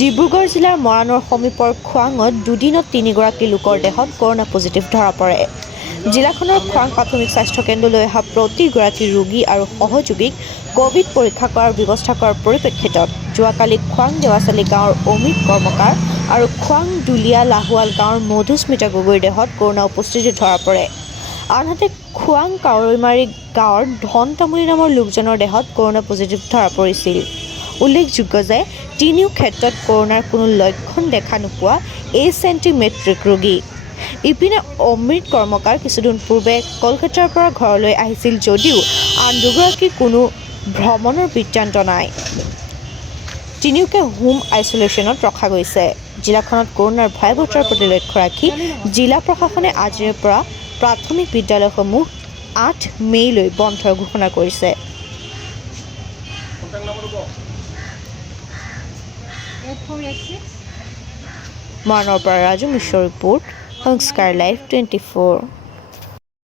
ডিব্ৰুগড় জিলাৰ মৰাণৰ সমীপৰ খোৱাঙত দুদিনত 3গৰাকী লোকৰ দেহত কৰোনা পজিটিভ ধৰা পৰে। জিলাখনৰ খোৱাং প্ৰাথমিক স্বাস্থ্য কেন্দ্ৰলৈ অহা প্ৰতিগৰাকী ৰোগী আৰু সহযোগীক কোভিড পৰীক্ষা কৰাৰ ব্যৱস্থা কৰাৰ পৰিপ্ৰেক্ষিতত যোৱাকালি খোৱাং দেৱাচালি গাঁৱৰ অমিত কৰ্মকাৰ আৰু খোৱাং দুলীয়া লাহোৱাল গাঁৱৰ মধুস্মিতা গগৈৰ দেহত কৰোনা উপস্থিতি ধৰা পৰে। আনহাতে খোৱাং কাৱৈমাৰী গাঁৱৰ ধন তামুলী নামৰ লোকজনৰ দেহত কৰোনা পজিটিভ ধৰা পৰিছিল। উল্লেখযোগ্য যে তিনিও ক্ষেত্ৰত কৰোনাৰ কোনো লক্ষণ দেখা নোপোৱা এচিম্পটমেটিক ৰোগী। ইপিনে অমৃত কৰ্মকাৰ কিছুদিন পূৰ্বে কলকাতাৰ পৰা ঘৰলৈ আহিছিল যদিও আন দুগৰাকীৰ কোনো ভ্ৰমণৰ বৃত্তান্ত নাই। তিনিওকে হোম আইচোলেশ্যনত ৰখা গৈছে। জিলাখনত কৰোনাৰ ভয়াৱহতাৰ প্ৰতি লক্ষ্য ৰাখি জিলা প্ৰশাসনে আজিৰে পৰা প্ৰাথমিক বিদ্যালয়সমূহ 8 মে'লৈ বন্ধৰ ঘোষণা কৰিছে। মৰাণৰ পৰা ৰাজু মিশ্ৰৰ ৰিপৰ্ট, সংস্কাৰ লাইভ 24।